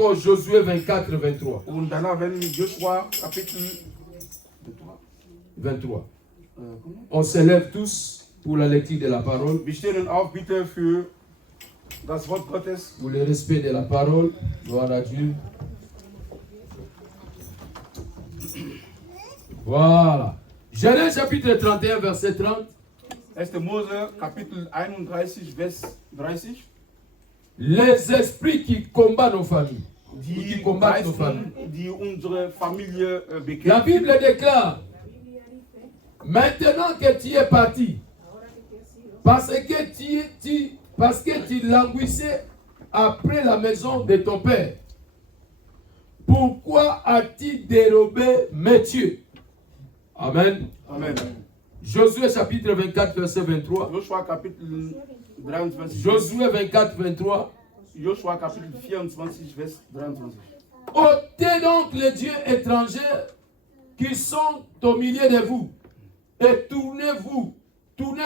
encore Josué 24, 23. Und danach werden wir Joshua Kapitel 23. On s'élève tous pour la lecture de la parole. Wir stehen auf bitte für das Wort Gottes. Pour le respect de la parole. Gloire à Dieu. Voilà. Genèse chapitre 31, verset 30. 1. Mose Kapitel 31, Vers 30. Les esprits qui combattent nos familles. Die combattent nos familles. Geisten, die unsere Familie La bekämpfen. Bible déclare, maintenant que tu es parti, parce que tu languissais après la maison de ton père, pourquoi as-tu dérobé mes dieux? Amen. Amen. Josué chapitre 24, verset 23. Joshua Kapitel 23. Josué 24, 23. Joshua Kapitel 24, Vers 23. Ôtez donc les dieux étrangers qui sont au milieu de vous et tournez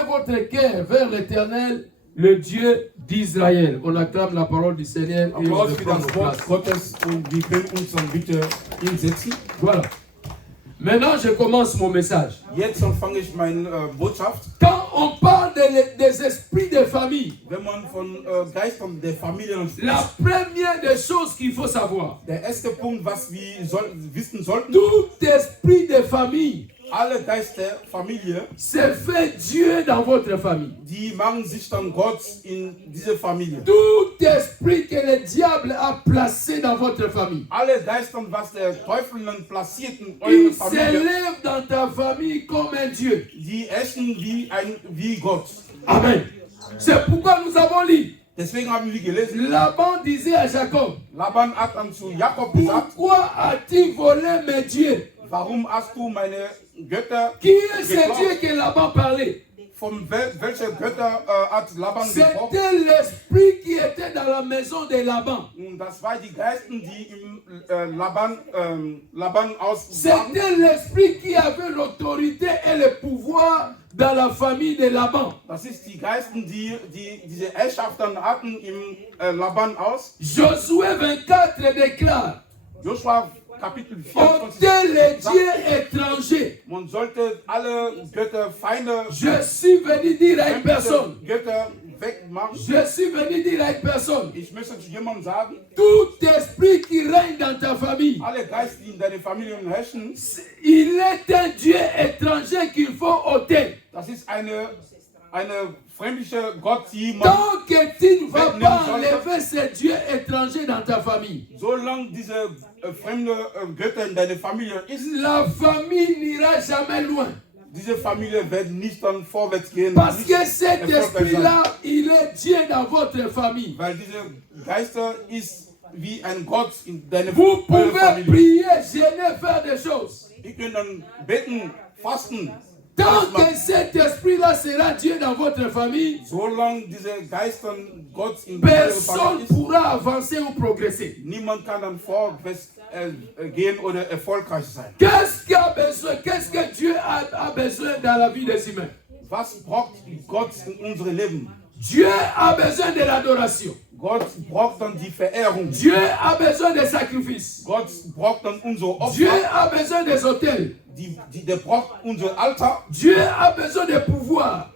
votre cœur vers l'Éternel, le Dieu d'Israël. On acclame la parole du Seigneur et on Applaus für prend nos das Wort places. Gottes und wir können uns dann bitte hinsetzen. Voilà. Maintenant, je commence mon message. Jetzt fange ich meine Botschaft. Quand on parle des esprits de famille, Wenn man von Geistern der Familien spricht, la première des choses qu'il faut savoir, der erste Punkt, was wir wissen sollten, tout esprit de famille, alle Geister, Familie, c'est fait Dieu dans votre famille. die machen sich dann Gott in diese Familie. Tout esprit que le diable a placé dans votre famille, Alle Geister, was der Teufel dann platziert in eure il Familie, s'élève dans ta famille comme un Dieu. die essen wie Gott. Amen. C'est pourquoi nous avons lu. Deswegen haben wir gelesen, Laban disait à Jacob, Laban hat dann zu Jakob gesagt, pourquoi as-tu volé mes dieux? warum hast du meine Götter Qui est ce geklaut? Dieu que Laban parlait? Von welcher Götter hat Laban gebraucht? C'était l'esprit qui était dans la maison de Laban. Und das war die Geisten, die im Laban aus waren. C'était l'esprit qui avait l'autorité et le pouvoir dans la famille de Laban. Das ist die Geisten, die diese Herrschaften hatten im Laban aus. Josué 24 déclare, Joshua Kapitel 24. ôtez les dieux étrangers. Man sollte alle Götter, Feinde, Je suis venu dire à une personne, Götter wegmachen. je suis venu dire à une personne, Ich möchte zu jemandem sagen, tout esprit qui règne dans ta famille, alle Geister, die in deiner Familie herrschen, il est un Dieu étranger qu'il faut ôter. das ist eine fremdliche Gott, die man, Tant que tu ne vas pas enlever ces dieux étrangers dans ta famille, solange diese fremde Götter in deiner Familie ist, la famille n'ira jamais loin. diese Familie wird nicht dann vorwärts gehen. Parce nicht que cet erfolgreich sein. esprit-là, il est Dieu dans votre famille. Weil diese Geister ist wie ein Gott in deiner Vous pouvez Familie. prier, jeûner, faire des choses. Die können dann beten, fasten. Tant que cet esprit-là sera Dieu dans votre famille, Solange diese Geister Gott in deiner personne Familie ne ist, pourra avancer ou progresser. niemand kann dann vorwärts gehen oder erfolgreich sein. Qu'est-ce qu'il a besoin? Qu'est-ce que Dieu a besoin dans la vie des humains? Was braucht Gott in unserem Leben? Dieu a besoin de l'adoration. Gott braucht dann die Verehrung. Dieu a besoin des sacrifices. Gott braucht dann unser Dieu Opfer. a besoin des autels. Der braucht unser Altar. Dieu a besoin de pouvoir.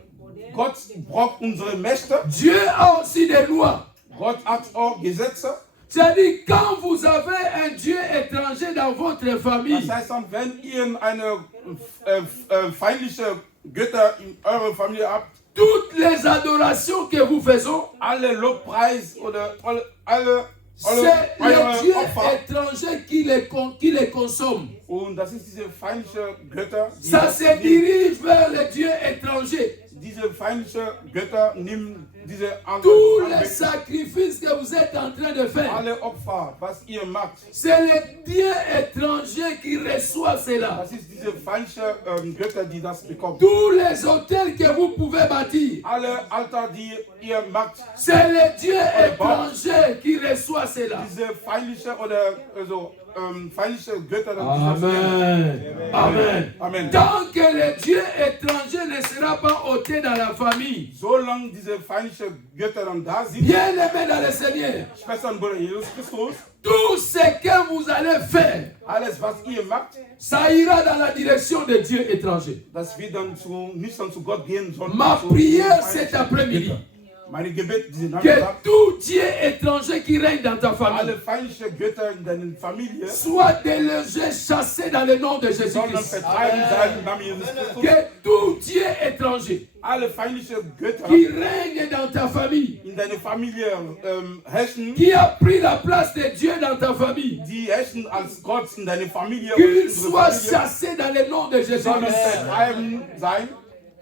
Gott braucht unsere Mächte. Dieu a aussi des lois. Gott hat auch Gesetze. C'est-à-dire, quand vous avez un Dieu étranger dans votre famille, Das heißt dann, wenn ihr eine feindliche Götter in eurer Familie habt, toutes les adorations que vous faisons, alle Lobpreis oder alle c'est les dieux Opfer, étrangers qui les consomment. und das ist diese feindliche Götter, Ça se dirige vers les dieux étrangers. diese feindliche Götter nehmen diese Tous les anderen sacrifices que vous êtes en train de faire, alle Opfer, was ihr macht, c'est les dieux étrangers qui reçoivent cela. das ist diese feindliche Götter, die das bekommen. Tous les hôtels que vous pouvez bâtir, Alle Altar, die ihr macht, c'est les dieux étrangers qui reçoivent cela. diese feindliche oder feindliche Götter, die das Amen. Amen. Amen. Tant que le Dieu étranger ne sera pas ôté dans la famille, Solange diese feindliche Götter dann da sind, bien aimé dans le Seigneur, Schwestern und Brüder Jesus Christus, tout ce que vous allez faire, alles, was ihr macht, ça ira dans la direction des dieux étrangers. dass wir dann nicht dann zu Gott gehen, sondern Ma zu prière feindlichen cet après-midi, Göttern. Meine Gebet, diese que Nachmittag, tout Dieu étranger qui règne dans ta famille alle feindlichen Götter in deiner Familie soit délogé, chassé dans le nom de sollen Jésus-Christ. vertreiben sein im Namen Jesus Christus. Que tout Dieu étranger Alle feindlichen Götter qui règne dans ta famille, in deiner Familie herrschen, qui a pris la place de Dieu dans ta famille, die herrschen als Gott in deiner Familie, qu'ils unsere soient Familie, chassés dans le nom de sollen Jésus-Christ. vertreiben sein.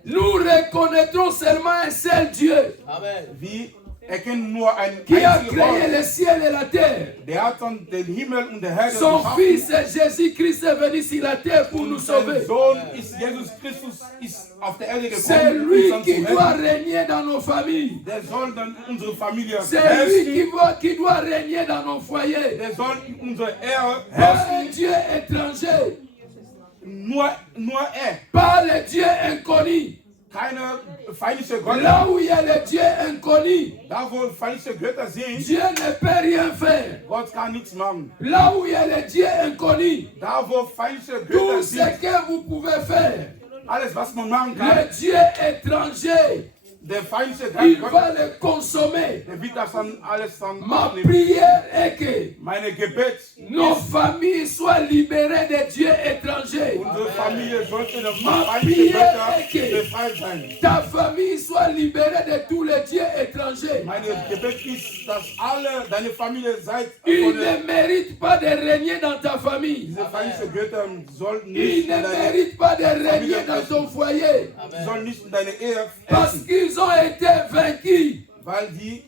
Nous reconnaîtrons seulement un seul Dieu Wir erkennen nur einen qui a einzigen créé Gott. le ciel et la terre. Der hat dann den Himmel und der Erde Son geschaffen. fils Jésus-Christ est venu sur la terre pour nous Sein sauver. Sohn ist Jesus Christus, ist auf der Erde C'est gekommen, lui uns qui dann zu doit retten. régner dans nos familles. Der soll dann unsere Familie C'est herrschen. lui qui doit régner dans nos foyers. Der soll unsere Ehre Pas herrschen. un Dieu étranger, Nur er. pas le Dieu inconnu. Keine feindliche Götter. Là où il y a le Dieu inconnu, Da wo feindliche Götter sind, Dieu ne peut rien faire. Gott kann nichts machen. Là où il y a le Dieu inconnu, Da wo feindliche tout Götter ce sind, que vous pouvez faire, alles was man machen kann, le Dieu étranger, der feindliche il Gott, va le consommer. der wird das dann alles dann Ma abnehmen. prière est que Meine Gebet, nos familles soient libérées des dieux étrangers. unsere Familie sollte der Ma feindliche prière Götter est que befreit sein. ta famille soit libérée de tous les dieux étrangers. Meine Gebet ist, dass alle deine Familie seid Ils von den, ne méritent pas de régner dans ta famille. diese feindlichen Götter sollten Ils nicht ne in deine, méritent pas de régner dans ton foyer. sollen nicht in deine Ehe Parce herrschen, qu'ils ont été vaincus. weil die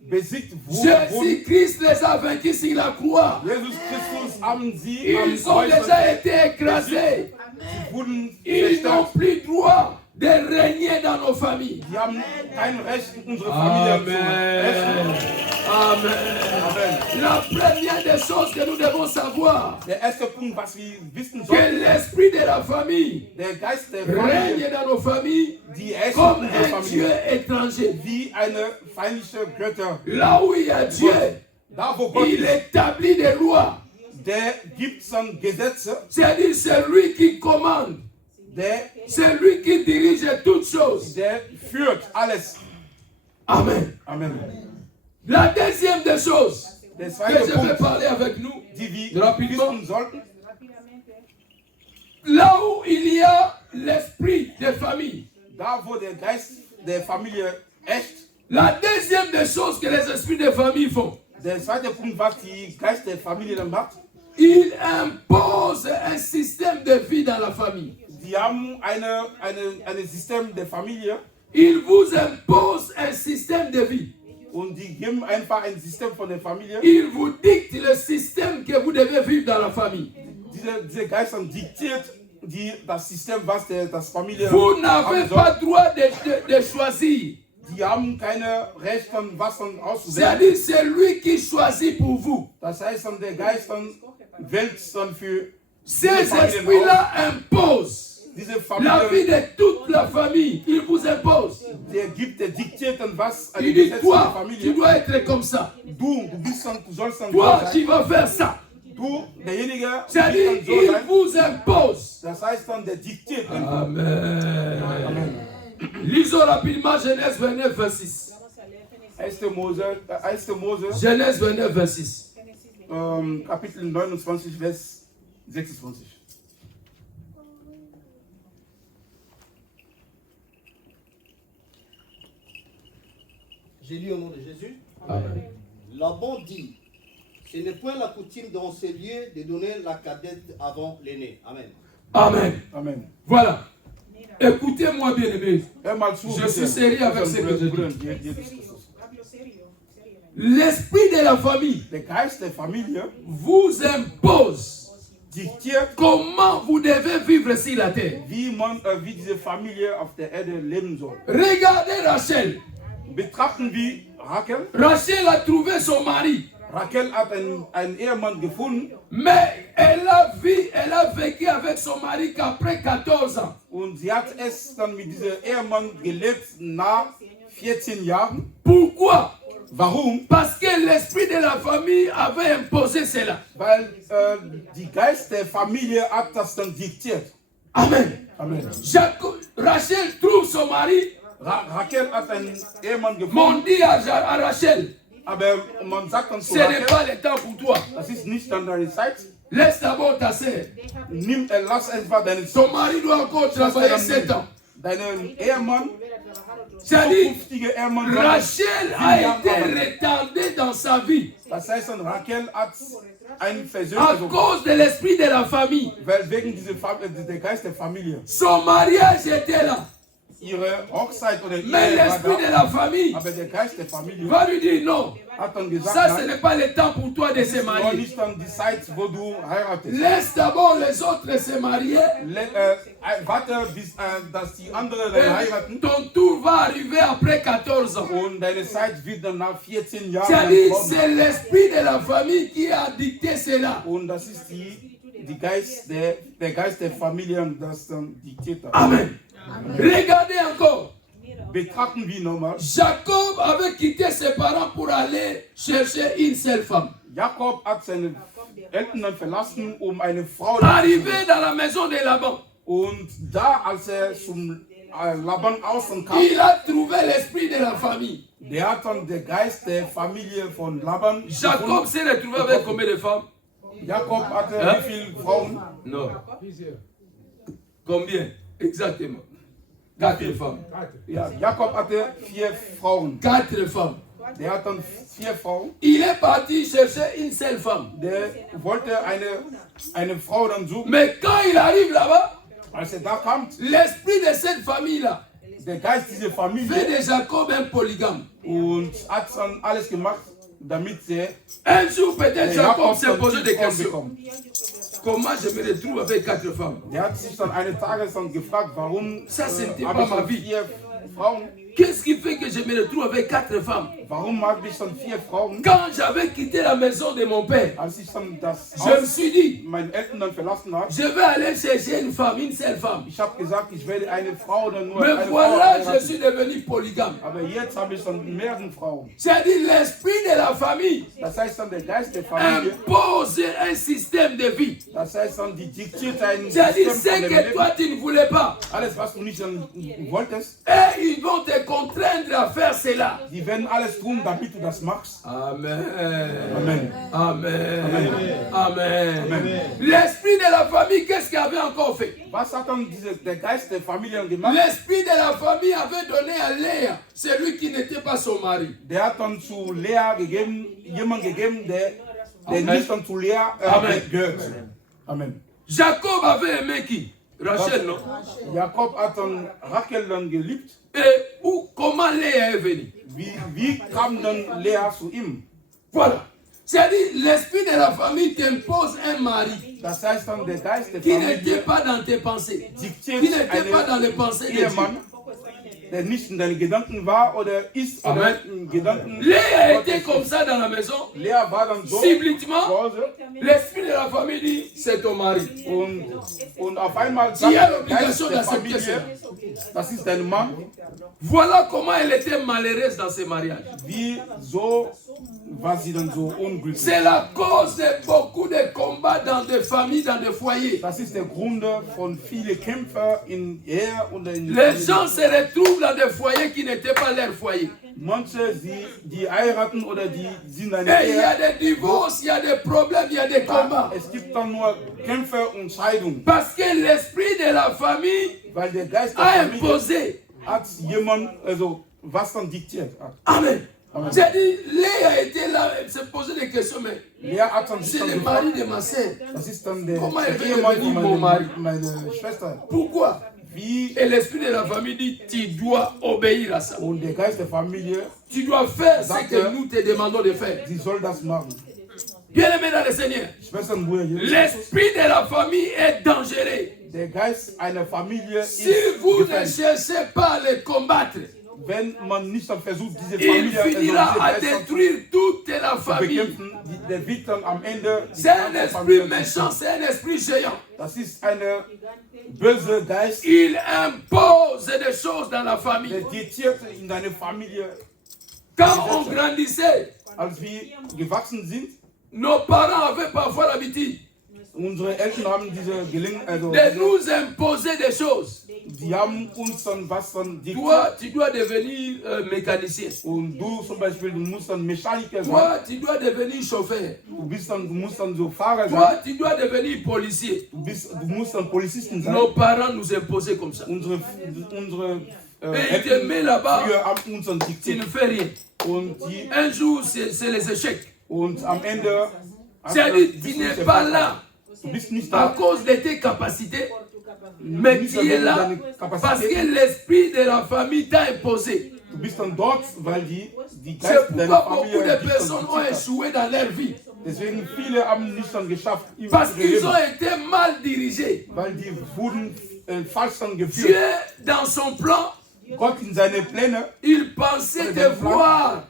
besiegt wurden. Jésus-Christ les a vaincus sur la croix. Jesus Christus haben sie am Ils ont déjà Kreuz, été écrasés. sie wurden Ils n'ont zerstört. plus droit de régner dans nos familles. Die haben kein Recht, in unsere Familie zu herrschen. Amen. Amen. La première des choses que nous devons savoir, Der erste Punkt, was wir wissen que sollten, l'esprit de la famille der Geist der règne Familie, dans nos familles die herrscht comme in unserer un Dieu Familie, étranger. wie eine feindliche Götter. Là où il y a Dieu, Da wo Gott il ist, établit des lois. der gibt dann Gesetze, C'est-à-dire c'est lui qui commande. C'est lui qui dirige toutes choses. der führt alles. Amen. Amen. La deuxième des choses Der que zweite je vais Punkt, parler avec nous, die wir rapidement, wissen sollten, là où il y a l'esprit de famille, da wo der Geist der Familie herrscht, la deuxième des choses que les esprits de famille font, der zweite Punkt, was die Geist der Familie dann macht, ils imposent un système de vie dans la famille. die haben ein System der Familie Ils vous imposent un système de vie. und die geben einfach ein System von der Familie. Ils vous dictent le système que vous devez vivre dans la famille. Diese Geist dann diktiert das System, was das Familie Vous n'avez haben soll. pas droit de choisir. Die haben keine Recht, was dann auszuwählen. C'est-à-dire c'est lui qui choisit pour vous. Das heißt dann, der Geist dann wählt dann für Ces diese Familien aus. esprits-là imposent Diese la Familie, vie de toute la famille. Il vous impose. der diktiert dann was an Il die dit, Gesetze der toi, tu Familie. dois être comme ça. Du sollst dann Toi, so tu sein. vas faire ça. Du, derjenige, C'est-à-dire, wird dann so il sein. vous impose. Das heißt dann, der diktiert dann. Amen. Amen. Lisons rapidement Genèse 29, 26. 1. Mose, Genèse 29, 26. Kapitel 29, Vers 26. J'ai lu au nom de Jésus. Amen. Laban dit, ce n'est point la coutume dans ces lieux de donner la cadette avant l'aîné. Amen. Amen. Amen. Voilà. Écoutez-moi bien aimés. Hör mal zu, Je bitte. suis sérieux avec ce que je dis. Bruder, Jesus Christus. L'esprit de la famille Der Geist der Familie vous impose diktiert, comment vous devez vivre sur la terre. wie diese Familie auf der Erde leben soll. Regardez Rachel. Betrachten wir Rachel. Rachel a trouvé son mari, Rachel hat einen Ehemann gefunden mais elle a vécu avec son mari qu'après 14 ans. und sie hat es dann mit diesem Ehemann gelebt nach 14 Jahren. Pourquoi? Warum? Parce que l'esprit de la famille avait imposé cela. Weil die Geist der Familie hat das dann diktiert. Amen. Amen. Rachel trouve son mari. Rachel hat einen Ehemann On gefunden, dit à Rachel, aber man sagt dann zu ce n'est Rachel, pas le temps pour toi. das ist nicht dann deine Zeit. Laisse d'abord ta sœur. Lass einfach deinen Ton mari doit encore travailler 7 ans. Deinen Ehemann, C'est-à-dire, zukünftige Ehemann, soll Rachel a été retardée dans sa vie das heißt dann, Rachel hat einen à Versöhnung, cause de l'esprit de la famille. weil wegen der Geist der Familie. Son mariage était là. Ihre Hochzeit oder Mais Ehe war l'esprit de da, la famille aber der Geist der Familie va lui dire non. hat dann gesagt, Ça, ce nein, n'est pas le temps pour toi de das se ist noch marier. nicht dann die Zeit, wo du heiratest. Laisse d'abord les autres se marier. Warte, bis dass die anderen dann heiraten. Ton tour va arriver après 14 ans. Und deine Zeit wird dann nach 14 Jahren C'est-à-dire, kommen. c'est l'esprit de la famille qui a dicté cela. Und das ist der Geist der Familie, und das dann diktiert hat. Amen. Regardez encore. Betrachten wir nochmal. Jacob avait quitté ses parents pour aller chercher une seule femme. Jakob hat seine Eltern verlassen, eine Frau Arrivé dans la maison de Laban, Und da, als zum Laban außen kam, il a trouvé l'esprit de la famille. der hat dann den Geist der Familie von Laban Jacob gefunden. s'est retrouvé avec combien de femmes? Jakob hatte Hein? wie viele Frauen? Non. Combien? Exactement. 4 femmes. Ja, Jakob hatte 4 Frauen. 4 femmes. Der hat dann 4 Frauen. Il est parti chercher une seule femme. Der wollte eine Frau dann suchen. Mais quand il arrive là-bas, Als da kam, l'esprit de cette famille-là der Geist dieser fait Familie de Jacob un polygame. und hat dann alles gemacht, damit der Un jour, peut-être Jacob s'est dann posé des 4 Frauen questions. bekommt. Comment je me retrouve avec 4 femmes? Der hat sich dann eines Tages dann gefragt, warum Ça, c'était habe pas ich ma dann vie. 4 Frauen? Qu'est-ce qui fait que je me retrouve avec 4 femmes? Warum habe ich dann 4 Frauen? Quand j'avais quitté la maison de mon père, Als ich dann das je me Haus suis dit, meinen Eltern dann verlassen habe, je vais aller chercher une femme, une seule femme. ich habe gesagt, ich werde eine Frau oder nur Mais eine Frau voilà, je heiraten. suis devenu polygame. Aber jetzt habe ich dann mehrere Frauen. C'est-à-dire l'esprit de la famille Das heißt dann, der Geist der Familie, impose un système de vie. das heißt dann, die diktiert ein C'est-à-dire System ce von dem que toi Leben. tu ne voulais pas. Alles, was du nicht dann wolltest, Et ils vont te contraindre à faire cela. die werden alles tun, damit du das machst. Amen. Amen. Amen. Amen. L'esprit de la famille, qu'est-ce qu'il avait encore fait? Was hat dann der Geist der Familie gemacht? L'esprit de la famille avait donné à Léa, celui qui n'était pas son mari. Der hat dann zu Lea gegeben, jemand gegeben, der Amen. nicht dann zu Lea Amen. gehört. Amen. Jacob avait aimé qui? Rachel, non? Jakob hat dann Rachel dann geliebt. Et comment Léa est venue? Wie kam dann Lea zu ihm? Voilà. C'est-à-dire, l'esprit de la famille t'impose un mari Das heißt dann, der Geist der qui n'était Familie pas dans tes pensées, diktiert qui n'était pas dans les einen pensées de Dieu. Ehemann, der nicht in deinen Gedanken war oder ist oder Amen. in Gedanken. Léa était comme ça dans la maison. Lea war dann so Subitement, zu Hause l'esprit de la famille dit, c'est ton mari. und auf einmal Tu sagt as der Geist l'obligation der d'accepter cela. Familie, das ist dein Mann. Voilà comment elle était malheureuse dans ce mariage. Wieso war sie dann so unglücklich? C'est la cause de beaucoup de combats dans des familles, dans des foyers. Das ist der Grund von vielen Kämpfen in Ehe und in Les gens se retrouvent dans des foyers qui n'étaient pas leur foyer. Manche, die heiraten oder die sind eine Et il y a Ehe. des divorces, il y a des problèmes, il y a des combats. Es gibt dann nur Kämpfe und Scheidungen, Parce que l'esprit de la famille weil der Geist der a Familie imposé. hat jemand, also was dann diktiert hat. Amen. J'ai dit, Léa était là, elle se posait des questions, mais Lea hat dann sich c'est dann le gefragt, mari de ma sœur. das ist dann der Comment elle veut Ehemann devenir von mon mari? meine Schwester. Pourquoi? Wie Et l'esprit de la famille dit, tu dois obéir à ça. und der Geist der Familie, Tu dois faire ce Danke. que nous te demandons de faire. sie soll das machen. Bien-aimé dans le Seigneur, Schwestern, Brüder, l'esprit de la famille est dangereux. der Geist einer Familie Si ist vous ne gefährlich. cherchez pas à le combattre, Wenn man nicht dann versucht, diese il Familie finira à Geist détruire toute la zu famille. bekämpfen, der wird dann am Ende die C'est un ganze esprit Familie méchant, c'est un esprit géant. Das ist eine böse Geist, Il impose des choses dans la der famille. diktiert in deine Familie. Quand on grandissait, Als wir gewachsen sind, nos parents avaient parfois l'habitude unsere Eltern haben diese Gelegenheit, de nous imposer des choses. die haben uns dann was dann Toi, tu dois devenir mécanicien. und du zum Beispiel, du musst dann Mechaniker sein, Toi, tu dois devenir chauffeur. du musst dann so Fahrer Toi, sein, tu dois devenir policier. du musst dann Polizisten sein. Nos parents nous imposaient comme ça. Unsere Et ils te mettent là-bas, früher haben uns dann tu ne diktiert fais rien. und die Un jour, c'est les échecs. und am Ende C'est-à-dire, tu n'es pas là du bist nicht à da, cause de tes capacités, mais tu es là parce que l'esprit de la famille t'a imposé. du bist dann dort, weil die C'est Geist deiner pourquoi beaucoup Familie de dich personnes dann ont diktiert hat. échoué dans leur vie. Deswegen viele haben nicht dann geschafft, im Parce qu'ils Leben, ont été mal dirigés. weil die wurden falsch dann Dieu, geführt. dans son plan, Gott in seine Pläne il pensait devoir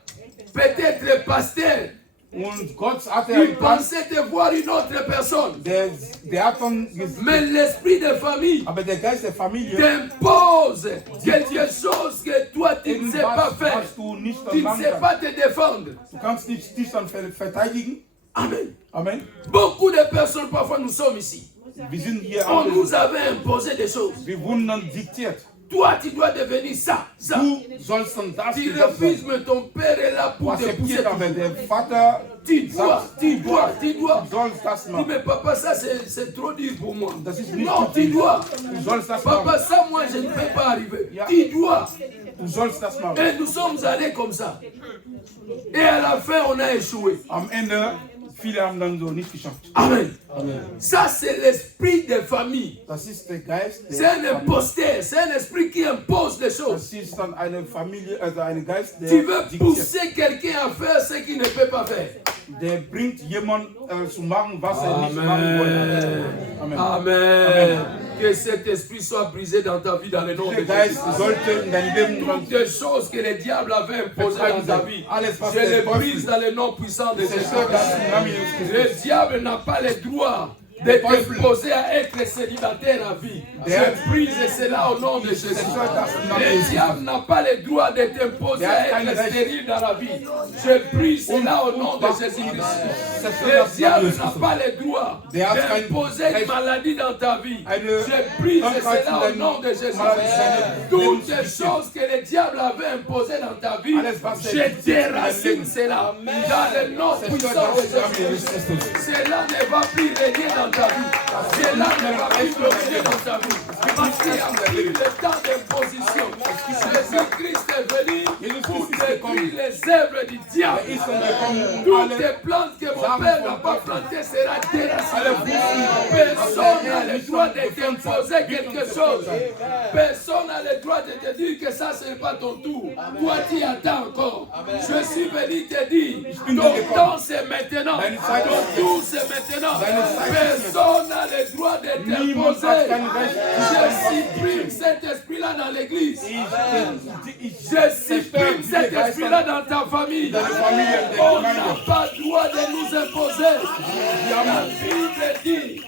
peut-être pasteur. und Gott hatte Il einen Plan, pensait devoir une autre personne. der hat dann Mais l'esprit de famille aber der Geist der Familie, t'impose quelque chose que toi tu ne sais pas irgendwas, faire. was du nicht Tu dann ne machen sais kannst. pas te défendre. Du kannst nicht dich dann verteidigen. Amen. Amen. Beaucoup de personnes, parfois nous sommes ici. Wir sind hier, On nous avait imposé des choses. wir wurden dann diktiert. Toi, tu dois devenir ça, ça. Du sollst dann das Tu und das sein. refuses, mais ton père est là Du pour te pousser. akzeptierst aber, der Vater Tu dois, tu dois, tu dois. du sollst das Dis, machen. mais papa, ça c'est trop dur pour moi. Das ist nicht Non, zu tu viel. dois. Du sollst das Papa, machen. ça, moi, je ne peux pas arriver. Ja. Tu dois. Du sollst das machen. Et nous sommes allés comme ça. Et à la fin, on a échoué. Am Ende, viele haben dann so nicht geschafft. Amen. Ça, c'est l'esprit de famille. Das ist der Geist C'est der un Familie. imposteur. C'est un esprit qui impose des choses. Das ist dann eine Familie, also ein Geist, der Tu veux diktiert. pousser quelqu'un à faire ce qu'il ne peut pas faire. Der bringt jemand zu machen, was nicht machen wollte. Amen. Amen. Amen. Que cet esprit soit brisé dans ta vie dans le nom de Dieser Geist Jésus. sollte in dein Leben Toutes les choses que le diable avait imposées dans ta vie, Alles, was je der les Teufel brise dans le nom puissant de Jésus. zerstört, das im Namen Jesus Christus. Le diable n'a pas le droit de t'imposer à être célibataire à vie. Je brise cela au nom de Jésus. Le diable n'a pas le droit de t'imposer à être stérile dans la vie. Je brise cela au nom de Jésus-Christ. Le diable n'a pas le droit d'imposer une maladie dans ta vie. Je brise cela au nom de Jésus-Christ. Toutes les choses que le diable avait imposées dans ta vie, je déracine cela dans le nom puissant de Jésus-Christ. Cela ne va plus régner dans ta vie. Cela ne va plus dominer dans ta vie. Parce qu'il y a plus le temps d'imposition. Jésus-Christ est venu pour détruire les œuvres du diable. Toutes les plantes que mon père n'a pas plantées seront déracinées. Personne n'a le droit de t'imposer quelque chose. Personne n'a le droit de te dire que ça, ce n'est pas ton tour. Toi, tu attends encore. Je suis venu te dire, ton temps c'est maintenant. Ton tour c'est maintenant. Personne n'a le droit de t'imposer. Je supprime cet esprit-là dans l'église. Je supprime cet esprit-là dans ta famille. On n'a pas le droit de nous imposer. La Bible dit,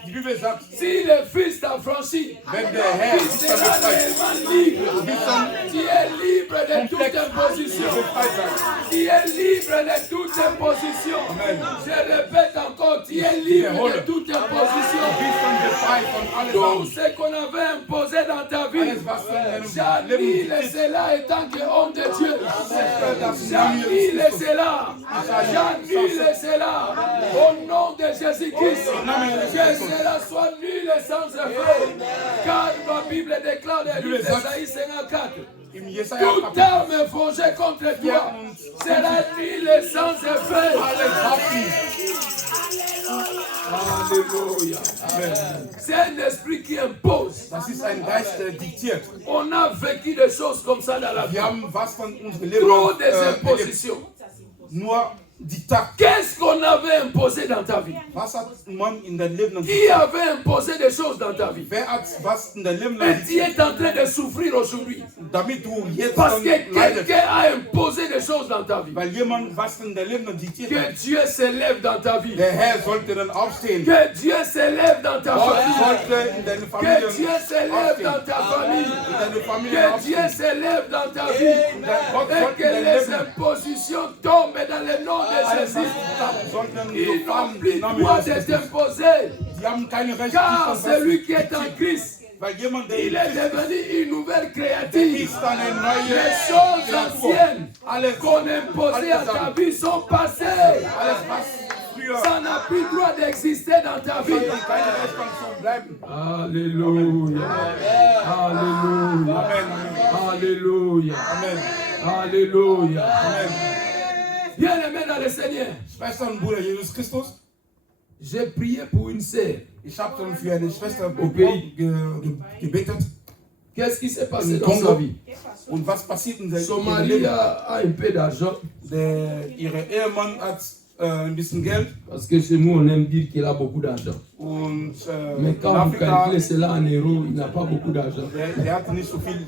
si le Fils t'a franchi, tu seras réellement libre. Tu es libre de toute imposition. Tu es libre de toute imposition. Je répète encore, tu es libre de toute imposition. Tout ce qu'on avait imposé dans ta vie, j'annule cela étant que homme de Dieu. J'annule cela. J'annule cela. Au nom de Jésus-Christ, que cela soit nul et sans effet. Car ma Bible déclare dans le livre d'Ésaïe 54. Toute arme forgée contre toi sera nulle et sans effet. Alléluia. C'est un esprit qui impose. Das ist ein Geist, der diktiert. On a vécu des choses comme ça dans la vie. Wir haben was von unserem Trop Leben des impositions. Nur die Tag. Qu'est-ce qu'on avait imposé dans ta vie? Was hat man in dein Leben Qui avait imposé des choses dans ta vie? Wer hat was in dein Leben Et tu es en train de souffrir aujourd'hui. damit du jetzt Parce que leidest? quelqu'un a imposé des choses dans ta vie. Weil jemand was in dein Leben diktiert Que hat. Dieu s'élève dans ta vie. Der Herr sollte dann aufstehen. Que Dieu s'élève dans ta Gott famille. sollte in deine Familie Que Dieu s'élève dans ta famille. in deine Familie Que Dieu aufstehen. s'élève dans ta vie. Gott Et sollte que in dein les Leben impositions tombent dans le nom de alles, Jésus. was sollten Ils so n'ont fallen plus im Namen droit Jesus de Christus. t'imposer. Die haben keine Rechte, Car dich von celui qui was est en diktieren. Christ, Weil jemand, der il in est Christus devenu une nouvelle ist, créature. ist eine neue Les choses Kreatur. anciennes Alles, qu'on imposait à ta vie sont passées. alles, was früher Ça n'a plus droit d'exister dans ta vie. hatte keine Rechte zu bleiben. Alléluia. Alléluia. Amen. Alléluia. Amen. Alléluia. Amen. Bien-aimé dans le Seigneur, Schwester und Bruder Jesus Christus, j'ai prié pour une sœur. ich habe dann für eine Schwester Okay. gebetet. Qu'est-ce qui s'est passé Im dans sa Kongo. vie? Und was passiert in Son ihrem mari Leben? a un peu d'argent. Ihre Ehemann hat ein bisschen Geld Parce que chez nous, on aime dire qu'il a beaucoup d'argent. und Mais in quand vous Afrika, calculez cela en euros, il n'a pas beaucoup d'argent. der hat nicht so viel